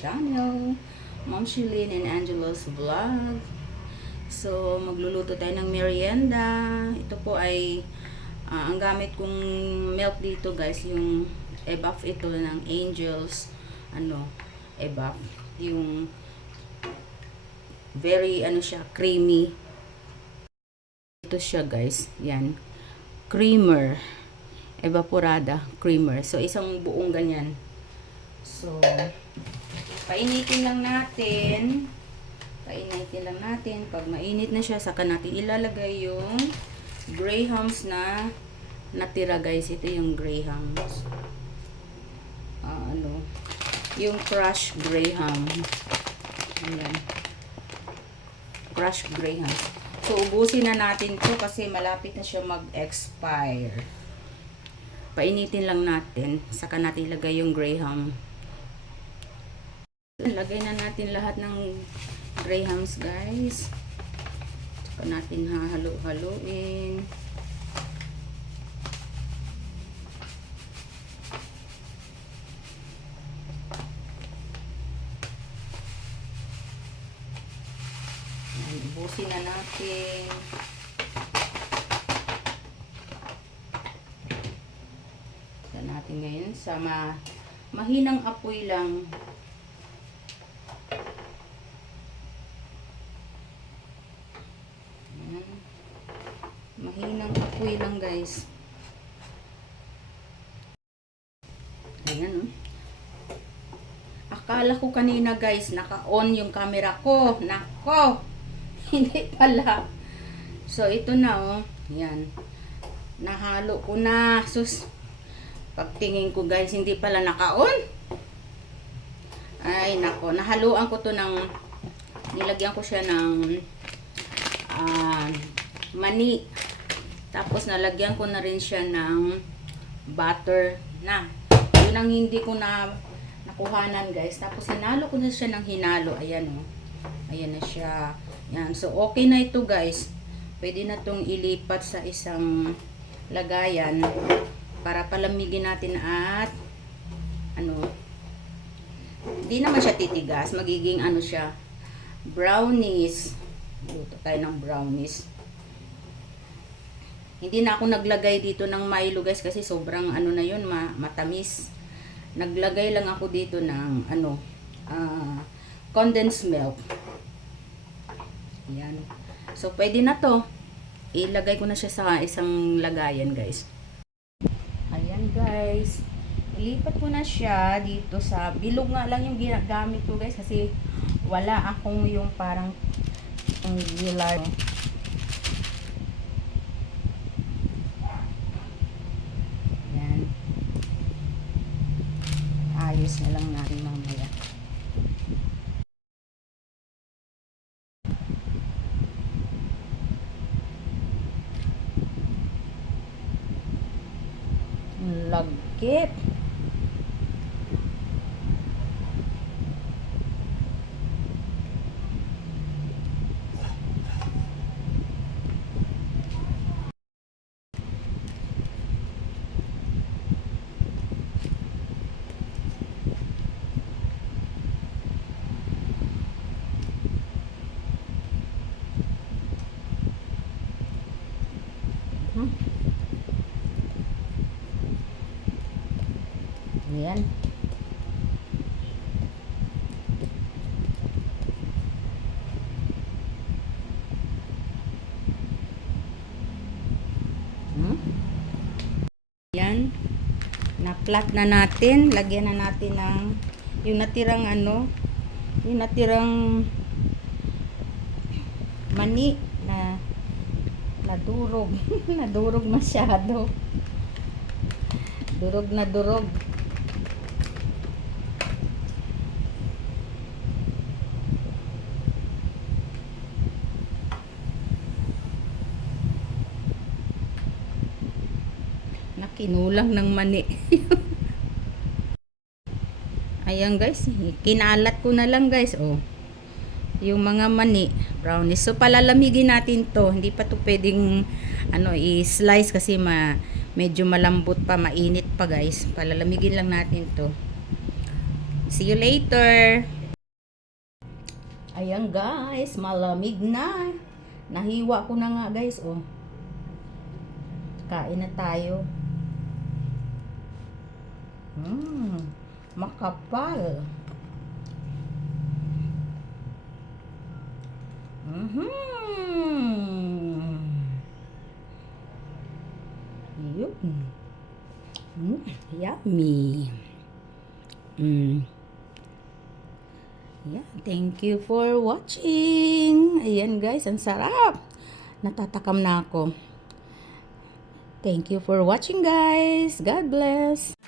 channel, Ma'am Shilin and Angelo's Vlog. So, magluluto tayo ng merienda. Ito po ay, ang gamit kong milk dito guys, yung EBAF ito ng Angels, EBAF. Yung very, siya, creamy. Ito siya guys, yan. Creamer. Evaporada creamer. So, isang buong ganyan. So, painitin lang natin. Pag mainit na siya, saka natin ilalagay yung grahams na natira guys. Ito yung grahams. Yung crushed graham. Ayan. Crushed graham. So, ubusin na natin to kasi malapit na siya mag-expire. Painitin lang natin. Saka natin ilagay yung graham. Lagay na natin lahat ng grahams guys. Saka natin hahalo-haloin. Ubusin na natin. Natin ngayon sa mahinang apoy lang. Ayan. Mahinang apoy lang guys. Ayan Akala ko kanina guys naka-on yung camera ko. Nako. Hindi pala. So ito na Ayan. Nahalo ko na. Sus. Pagtingin ko guys, hindi pala naka-on. Ay, nako. Nahaluan ko to nilagyan ko siya ng mani. Tapos nalagyan ko na rin siya ng butter na. Yun ang hindi ko nakuhanan guys. Tapos hinalo ko na siya ng hinalo. Ayan Ayan na siya. Yan. So, okay na ito guys. Pwede na itong ilipat sa isang lagayan para palamigin natin at hindi naman siya titigas, magiging siya, brownies. Luto tayo ng brownies. Hindi na ako naglagay dito ng Milo guys kasi sobrang na yun, matamis. Naglagay lang ako dito ng condensed milk. Yan. So pwede na to. Ilagay ko na siya sa isang lagayan guys. Guys, ilipat ko na siya dito sa bilog nga lang yung ginagamit ko guys kasi wala akong yung parang angular. Yan. Ayos na lang natin mamaya. Lagkit. Ayan. Ayan. Na-flat na natin. Lagyan na natin ng yung natirang yung natirang mani na nadurog. Nadurog masyado. Durog na durog. Nakinulang ng mani. Ayan guys, kinalat ko na lang guys. Yung mga mani, brownies. So palalamigin natin to. Hindi pa to pwedeng i-slice kasi medyo malambot pa, mainit pa guys. Palalamigin lang natin to. See you later. Ayan guys, malamig na. Nahiwa ko na nga guys, oh. Kain na tayo. Makapal. Yun. Yummy. Yeah, thank you for watching. Ayan guys, ang sarap. Natatakam na ako. Thank you for watching guys. God bless.